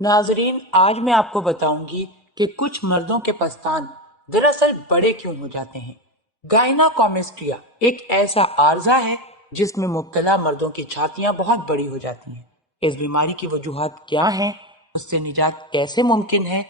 नाजरीन, आज मैं आपको बताऊंगी कि कुछ मर्दों के पस्तान दरअसल बड़े क्यों हो जाते हैं। गायनाकोमेस्ट्रिया एक ऐसा आर्जा है जिसमें मुब्तला मर्दों की छातियां बहुत बड़ी हो जाती हैं। इस बीमारी की वजूहात क्या हैं, उससे निजात कैसे मुमकिन है?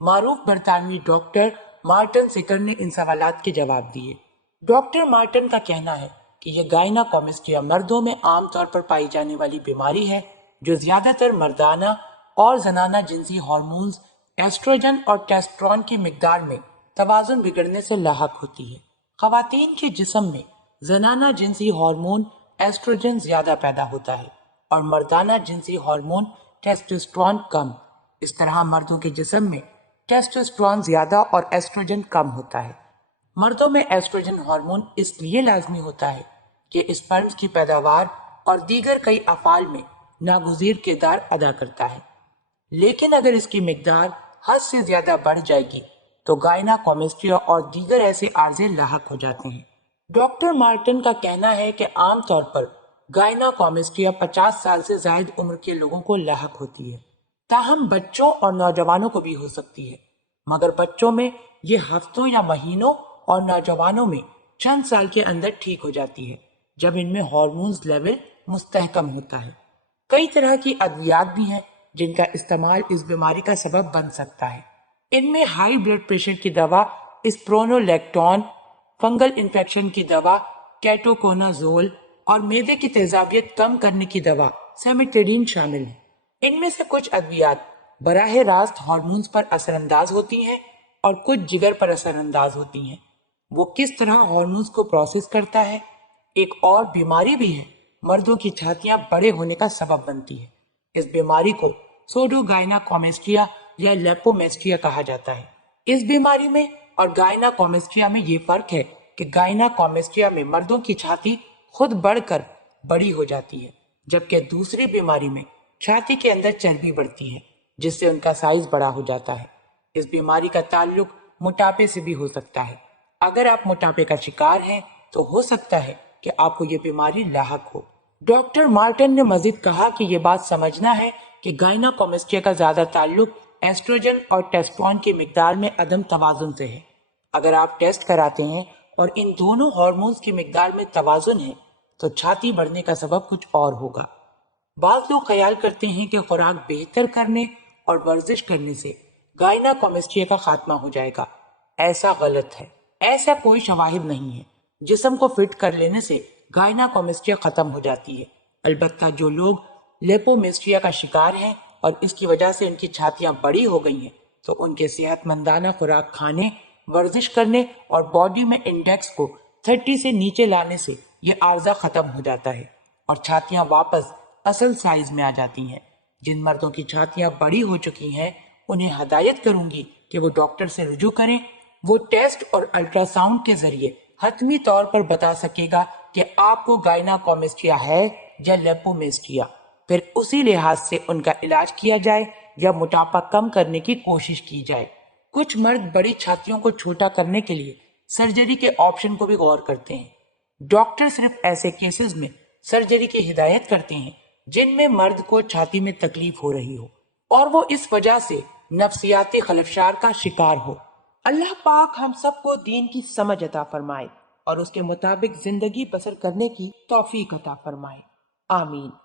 मारूफ बरतानवी डॉक्टर मार्टिन सिकर ने इन सवालात के जवाब दिए। डॉक्टर मार्टिन का कहना है कि यह गायनाकोमेस्ट्रिया मर्दों में आमतौर पर पाई जाने वाली बीमारी है जो ज्यादातर मर्दाना और जनाना जिनसी हार्मोन्स एस्ट्रोजन और टेस्टोस्टेरोन की मिकदार में तवाजुन बिगड़ने से लाहक होती है। खवातीन के जिस्म में जनाना जिनसी हार्मोन एस्ट्रोजन ज्यादा पैदा होता है और मर्दाना जिनसी हार्मोन टेस्टोस्टेरोन कम। इस तरह मर्दों के जिस्म में टेस्टोस्टेरोन ज्यादा और एस्ट्रोजन कम होता है। मर्दों में एस्ट्रोजन हार्मोन इसलिए लाजमी होता है कि स्पर्म्स की पैदावार और दीगर कई अफाल में नागुज़ीर किरदार अदा करता है, लेकिन अगर इसकी मिकदार हद से ज्यादा बढ़ जाएगी तो गायनाकोमेस्ट्रिया और दीगर ऐसे आर्जे लाहक हो जाते हैं। डॉक्टर मार्टिन का कहना है कि आमतौर पर गायनाकोमेस्ट्रिया 50 साल से ज्यादा उम्र के लोगों को लाहक होती है, ताहम बच्चों और नौजवानों को भी हो सकती है, मगर बच्चों में ये हफ्तों या महीनों और नौजवानों में चंद साल के अंदर ठीक हो जाती है, जब इनमें हार्मोन्स लेवल मुस्तहकम होता है। कई तरह की अद्वियात भी हैं जिनका इस्तेमाल इस बीमारी का सबब बन सकता है। इनमें हाई ब्लड प्रेशर की दवा स्प्रोनोलेक्टोन, फंगल इन्फेक्शन की दवा केटोकोनाजोल और मैदे की तेजाबियत कम करने की दवा सेमिटेडिन शामिल है। इनमें से कुछ अद्वियात बराह रास्त हार्मोन्स पर असरअंदाज होती हैं और कुछ जिगर पर असरअंदाज होती हैं। वो किस तरह हार्मोन्स को प्रोसेस करता है? एक और बीमारी भी है, मर्दों की छातियां बड़े होने का सबब बनती है। इस बीमारी को सोडोगायनाकोमेस्ट्रिया या लेपोमेस्ट्रिया कहा जाता है। इस बीमारी में और गायनाकोमेस्ट्रिया में ये फर्क है कि गायनाकोमेस्ट्रिया में मर्दों की छाती खुद बढ़कर बड़ी हो जाती है, जबकि दूसरी बीमारी में छाती के अंदर चर्बी बढ़ती है जिससे उनका साइज बड़ा हो जाता है। इस बीमारी का ताल्लुक मोटापे से भी हो सकता है। अगर आप मोटापे का शिकार हैं तो हो सकता है कि आपको ये बीमारी लाहक हो। डॉक्टर मार्टिन ने मजीद कहा कि ये बात समझना है कि गायनाकोमेस्ट्रिया का ज्यादा ताल्लुक एस्ट्रोजन और टेस्टोस्टेरोन की मिकदार में अदम तवाजुन से है। अगर आप टेस्ट कराते हैं और इन दोनों हार्मोन्स की मिकदार में तवाजुन है तो छाती बढ़ने का सबब कुछ और होगा। बाज़ लोग ख्याल करते हैं कि खुराक बेहतर करने और वर्जिश करने से गायनाकोमेस्ट्रिया का खात्मा हो जाएगा। ऐसा गलत है। ऐसा कोई शवाहिद नहीं है। जिस्म को फिट कर लेने से गायनाकोमेस्ट्रिया खत्म हो जाती है। अलबत्ता जो लोग लेपोमेस्ट्रिया का शिकार हैं और इसकी वजह से उनकी छातियां बड़ी हो गई हैं, तो उनके सेहतमंदाना खुराक खाने, वर्जिश करने और बॉडी में इंडेक्स को 30 से नीचे लाने से ये आर्जा खत्म हो जाता है और छातियां वापस असल साइज में आ जाती हैं। जिन मर्दों की छातियां बड़ी हो चुकी हैं उन्हें हदायत करूंगी कि वो डॉक्टर से रुजू करें। वो टेस्ट और अल्ट्रासाउंड के जरिए हतमी तौर पर बता सकेगा कि आपको गायनाकोमेस्ट्रिया है या लेपोमेस्ट्रिया। फिर उसी लिहाज से उनका इलाज किया जाए या मोटापा कम करने की कोशिश की जाए। कुछ मर्द बड़ी छातियों को छोटा करने के लिए सर्जरी के ऑप्शन को भी गौर करते हैं। डॉक्टर सिर्फ ऐसे केसेस में सर्जरी की हिदायत करते हैं जिनमें मर्द को छाती में तकलीफ हो रही हो और वो इस वजह से नफ्सियाती खलफशार का शिकार हो। अल्लाह पाक हम सबको दीन की समझ अता फरमाए और उसके मुताबिक जिंदगी बसर करने की तौफीक अता फरमाए। आमीन।